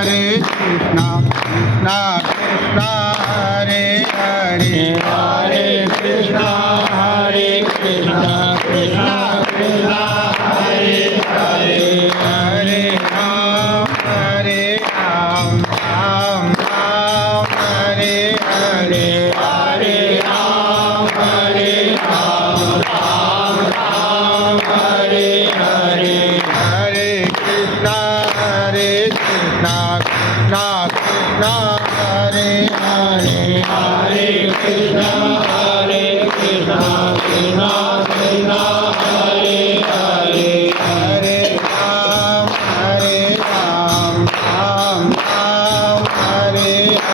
Hare Krishna, Krishna Krishna, Hare Hare, Hare Krishna, Krishna Krishna, Hare Hare. Hare Ram, Ram Ram, Hare Hare, Hare Ram, Ram Ram, Hare Hare. Hare Krishna, Krishna Krishna, Hare Hare, Hare Krishna,